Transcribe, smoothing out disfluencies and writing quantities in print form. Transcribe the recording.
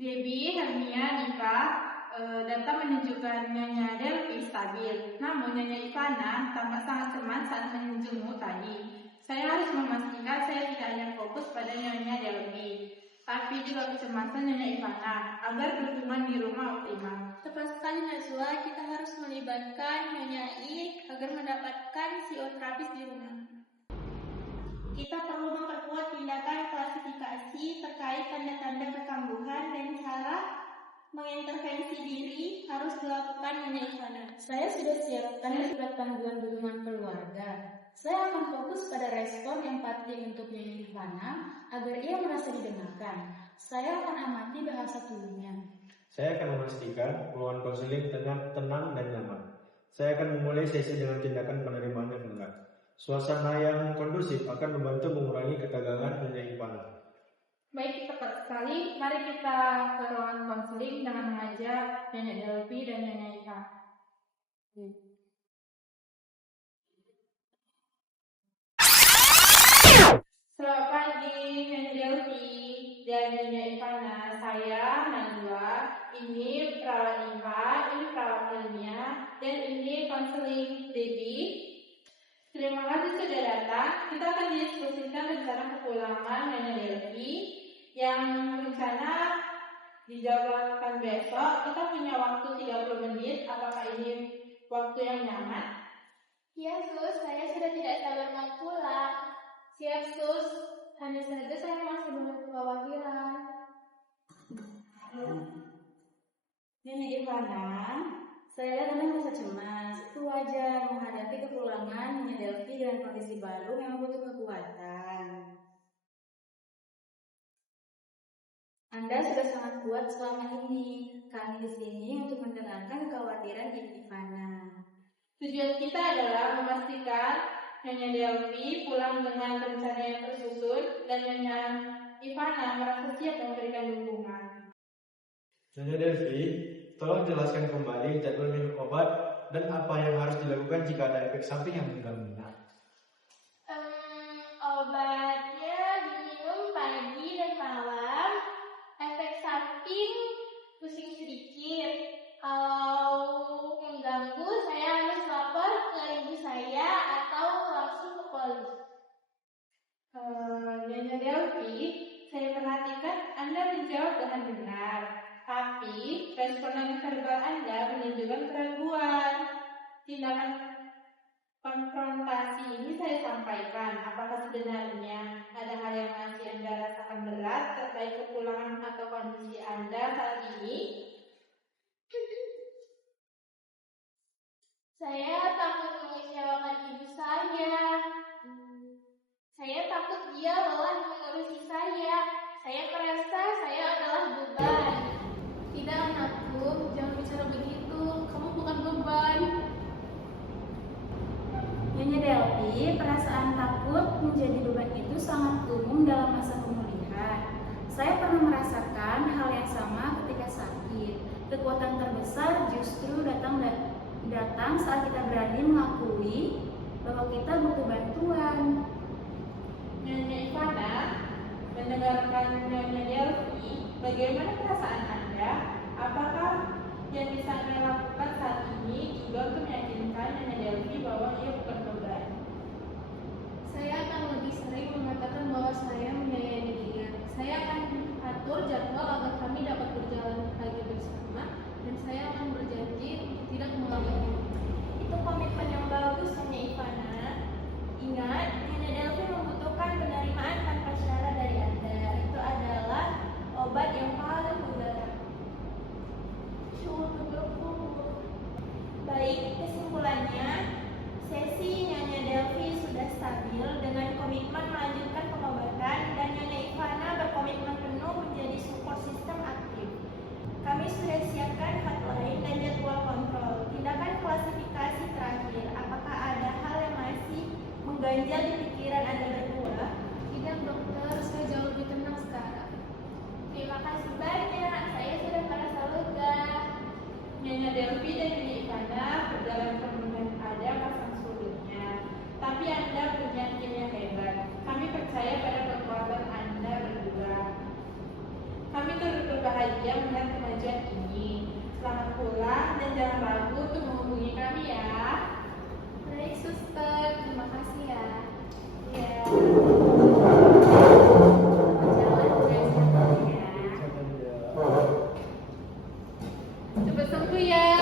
Debbie, Hermia, Nika data menunjukkan Nyonya Delphi stabil. Namun Nyonya Ivana tampak sangat cemas saat menjenguk tadi. Saya harus memastikan saya tidak hanya fokus pada Nyonya Delphi, tapi juga kecemasan Nyonya Ivana agar pertemuan di rumah optimal. Tepat sekali Najwa, kita harus melibatkan Nyonya I agar mendapatkan CEO terapis di rumah. Kita perlu memperkuat tindakan klasifikasi terkait tanda-tanda kekambuhan dan cara mengintervensi diri harus dilakukan Nyonya Ivana. Saya sudah siapkan surat panduan dukungan keluarga. Saya akan fokus pada respon empati untuk Nyonya Ivana agar ia merasa didengarkan. Saya akan amati bahasa tubuhnya. Saya akan memastikan ruangan konseling tenang dan nyaman. Saya akan memulai sesi dengan tindakan penerimaan yang lengkap. Suasana yang kondusif akan membantu mengurangi ketegangan Nyonya Ivana. Baik, tepat sekali. Mari kita ke ruangan konseling dengan mengajak Nyonya Delphi dan Nyonya Ivana. Selamat pagi Nyonya Delphi dan Nyonya Ivana. Saya Najwa. Ini perawat Iva, ini perawat Hermia, dan ini konseling Debbie. Terima kasih sudah datang. Kita akan diskusikan rencana kepulangan Nyonya Delphi yang rencana dijadwalkan besok. Kita punya waktu 30 menit. Apakah ini waktu yang nyaman? Ya Sus, saya sudah tidak sabar mau pulang. Siap Sus, hanya saja saya masih banyak kekhawatiran. Nyonya Ivana, saya memang merasa cemas. Itu wajar menghadapi kepulangan Nyonya Delphi dengan kondisi baru yang butuh kekuatan. Anda sudah sangat kuat selama ini. Kami di sini untuk mendengarkan kekhawatiran Ibu Ivana. Tujuan kita adalah memastikan Nyonya Delphi pulang dengan rencana yang tersusun dan Nyonya Ivana merasa siap memberikan dukungan. Nyonya Delphi, tolong jelaskan kembali jadwal minum obat dan apa yang harus dilakukan jika ada efek samping yang mengganggu. Obatnya diminum pagi dan malam. Efek samping pusing sedikit. Kalau mengganggu, saya harus lapor ke ibu saya atau langsung ke polisi. Nyonya Delphi, saya perhatikan Anda menjawab dengan benar, tapi respon verbal Anda menunjukkan keraguan. Tindakan konfrontasi ini saya sampaikan. Apakah sebenarnya ada hal yang masih Anda rasakan berat terkait kepulangan atau kondisi Anda saat ini? Saya takut mengecewakan ibu saya. Saya takut dia lelah mengurusi saya. Saya merasa saya adalah beban. Tidak anakku, jangan bicara begitu. Kamu bukan beban. Nyonya Delphi, perasaan takut menjadi beban itu sangat umum dalam masa pemulihan. Saya pernah merasakan hal yang sama ketika sakit. Kekuatan terbesar justru datang saat kita berani mengakui bahwa kita butuh bantuan. Nyonya Ivana, mendengarkan Nyonya Delphi, bagaimana perasaan Anda? Apakah yang bisa Anda lakukan saat ini juga untuk meyakinkan Nyonya Delphi bahwa ia bukan beban? Saya akan lebih sering mengatakan bahwa saya menyayangi dia. Saya akan atur jadwal agar kami dapat berjalan lagi bersama, dan saya akan berjanji untuk tidak mengulanginya. Itu komitmen yang bagus, Nyonya Ivana. Ingat, Nyonya Delphi membutuhkan penerimaan tanpa syarat dari Anda. Itu adalah obat yang paling udara. Baik, kesimpulannya, sesi Nyonya Delphi sudah stabil dengan komitmen melanjutkan pengobatan dan Nyonya Ivana berkomitmen penuh menjadi support system aktif. Kami sudah siapkan hotline dan jadwal kontrol. Tindakan klasifikasi terakhir, apakah ada hal yang masih mengganjal di pikiran Anda berdua? Tidak dokter, saya jauh lebih tenang sekarang. Terima kasih banyak, saya sudah merasa lega. Nyonya Delphi dan Nyonya Ivana berjalan kemudian ada pasang surutnya, tapi Anda punya tim yang hebat. Kami percaya pada kekuatan Anda berdua. Kami turut berbahagia berbahagia melihat kemajuan ini. Selamat pulang dan jangan ragu untuk menghubungi kami ya. Baik, suster. Terima kasih ya. Ya. Jalan guys, ya. Cepat sembuh ya.